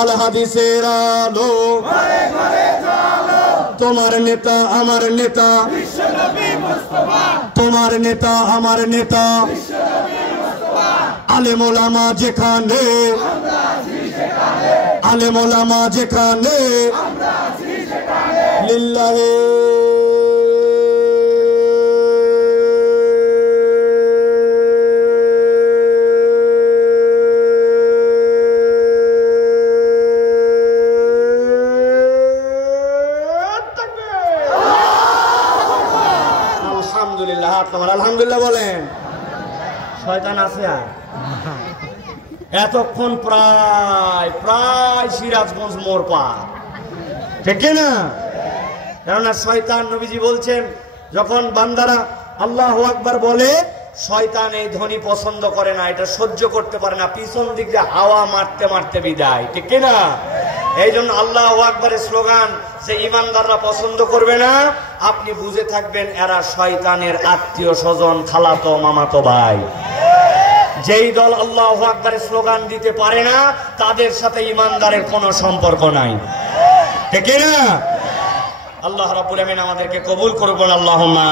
আল হাদিসের আলো, তোমার নেতা আমার নেতা, তোমার নেতা আমার নেতা, আলেম ওলামা যেখানে, আলেম ওলামা যেখানে, লিল্লাহে আলহামদুলিল্লাহ। তোমার আলহামদুলিল্লাহ বলেন। শয়তান আছে আর এতক্ষণ প্রায় প্রায় সিরাজগঞ্জ মোড় পার, ঠিক না? কেননা শয়তান, নবীজি বলছেন যখন বান্দারা আল্লাহু আকবার বলে, শয়তান এই ধ্বনি পছন্দ করে না, এটা সহ্য করতে পারে না, পিছন দিক দিয়ে হাওয়া মারতে মারতে বিদায়, ঠিক না? এই জন্য আল্লাহু আকবারের স্লোগান যে ইমানদাররা পছন্দ করবে না, আপনি বুঝে থাকবেন এরা শয়তানের আত্মীয় স্বজন, খালাতো মামাতো ভাই। যেই দল আল্লাহু আকবারের স্লোগান দিতে পারে না, তাদের সাথে ইমানদারের কোনো সম্পর্ক নাই, ঠিক না? আল্লাহ রাব্বুল আমিন আমাদেরকে কবুল করুন, আল্লাহুম্মা।